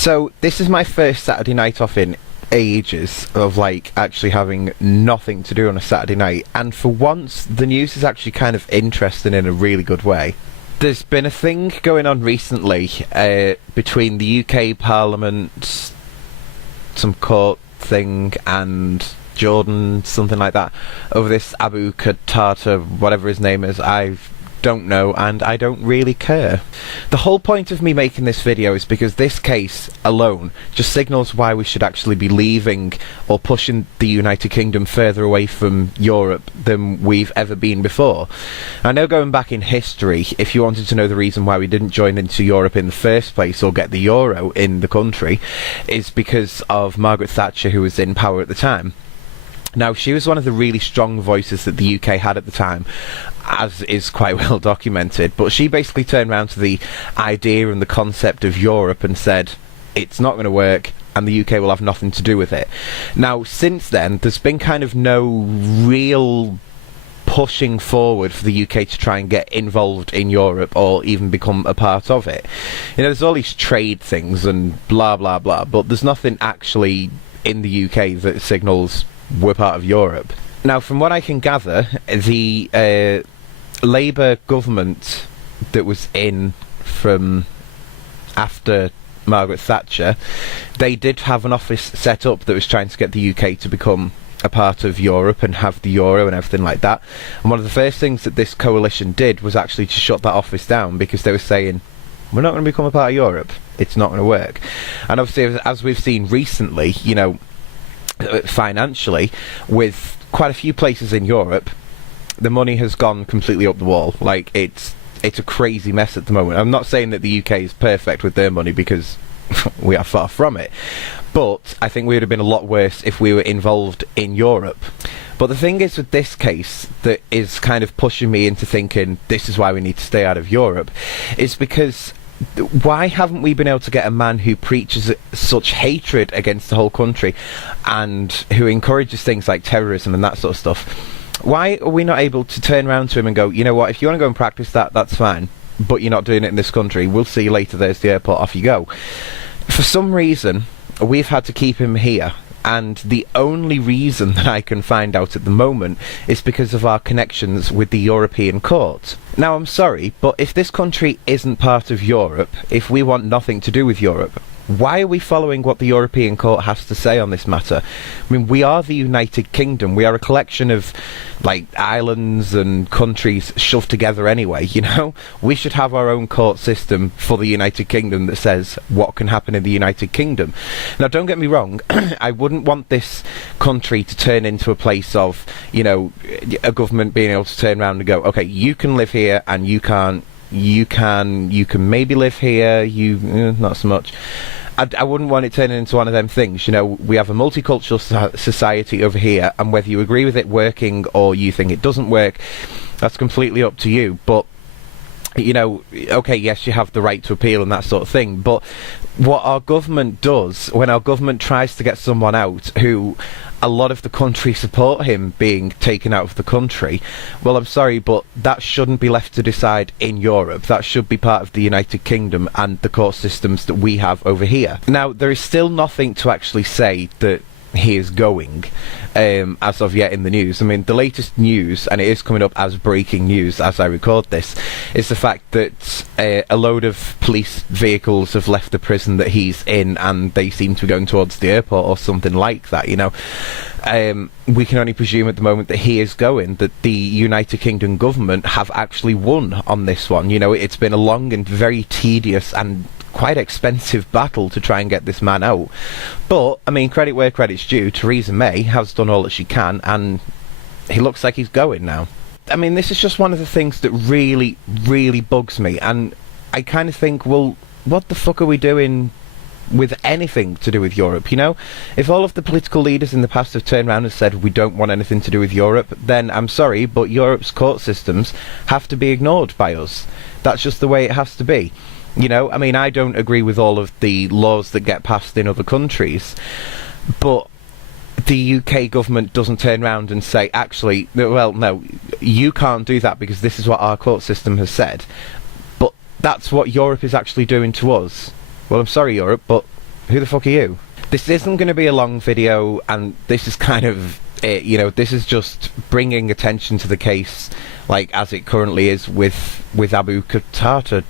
So this is my first Saturday night off in ages of like actually having nothing to do on a Saturday night, and for once the news is actually kind of interesting in a really good way. There's been a thing going on recently between the UK Parliament, some court thing, and Jordan, something like that, over this Abu Qatada, whatever his name is. I don't know, and I don't really care. The whole point of me making this video is because this case alone just signals why we should actually be leaving or pushing the United Kingdom further away from Europe than we've ever been before. I know, going back in history, if you wanted to know the reason why we didn't join into Europe in the first place or get the euro in the country, is because of Margaret Thatcher, who was in power at the time. Now, she was one of the really strong voices that the UK had at the time, as is quite well documented, but she basically turned around to the idea and the concept of Europe and said, it's not going to work, and the UK will have nothing to do with it. Now, since then, there's been kind of no real pushing forward for the UK to try and get involved in Europe or even become a part of it. You know, there's all these trade things and blah, blah, blah, but there's nothing actually in the UK that signals we're part of Europe. Now, from what I can gather, the Labour government that was in from after Margaret Thatcher, they did have an office set up that was trying to get the UK to become a part of Europe and have the euro and everything like that. And one of the first things that this coalition did was actually to shut that office down, because they were saying, we're not going to become a part of Europe, it's not going to work. And obviously, as we've seen recently, you know, financially, with quite a few places in Europe, the money has gone completely up the wall. Like, it's a crazy mess at the moment. I'm not saying that the UK is perfect with their money, because we are far from it, but I think we would have been a lot worse if we were involved in Europe. But the thing is with this case that is kind of pushing me into thinking this is why we need to stay out of Europe, is because why haven't we been able to get a man who preaches such hatred against the whole country and who encourages things like terrorism and that sort of stuff? Why are we not able to turn around to him and go, you know what, if you want to go and practice that, that's fine, but you're not doing it in this country. We'll see you later, there's the airport, off you go. For some reason, we've had to keep him here, and the only reason that I can find out at the moment is because of our connections with the European Court. Now, I'm sorry, but if this country isn't part of Europe, if we want nothing to do with Europe, why are we following what the European Court has to say on this matter? I mean, we are the United Kingdom. We are a collection of, like, islands and countries shoved together anyway, you know? We should have our own court system for the United Kingdom that says what can happen in the United Kingdom. Now, don't get me wrong, I wouldn't want this country to turn into a place of, you know, a government being able to turn around and go, okay, you can live here and you can't, you can maybe live here, not so much. I wouldn't want it turning into one of them things, you know. We have a multicultural society over here, and whether you agree with it working or you think it doesn't work, that's completely up to you. But, you know, okay, yes, you have the right to appeal and that sort of thing, but what our government does, when our government tries to get someone out who a lot of the country support him being taken out of the country, well, I'm sorry, but that shouldn't be left to decide in Europe. That should be part of the United Kingdom and the court systems that we have over here. Now, there is still nothing to actually say that he is going as of yet in the news. I mean, the latest news, and it is coming up as breaking news as I record this, is the fact that a load of police vehicles have left the prison that he's in, and they seem to be going towards the airport or something like that, you know. We can only presume at the moment that he is going, that the United Kingdom government have actually won on this one. You know, it's been a long and very tedious and quite expensive battle to try and get this man out. But, I mean, credit where credit's due, Theresa May has done all that she can, and he looks like he's going now. I mean, this is just one of the things that really, really bugs me, and I kind of think, well, what the fuck are we doing with anything to do with Europe, you know? If all of the political leaders in the past have turned around and said we don't want anything to do with Europe, then I'm sorry, but Europe's court systems have to be ignored by us. That's just the way it has to be. You know, I mean, I don't agree with all of the laws that get passed in other countries, but the UK government doesn't turn around and say, actually, well, no, you can't do that because this is what our court system has said. But that's what Europe is actually doing to us. Well, I'm sorry, Europe, but Who the fuck are you? This isn't going to be a long video, and this is kind of it, you know, this is just bringing attention to the case, like, as it currently is with Abu Qatada.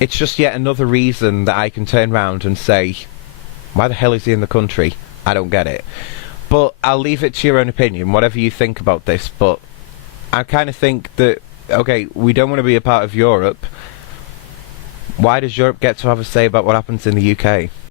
It's just yet another reason that I can turn around and say, why the hell is he in the country? I don't get it. But I'll leave it to your own opinion, whatever you think about this, but I kind of think that, okay, we don't want to be a part of Europe. Why does Europe get to have a say about what happens in the UK?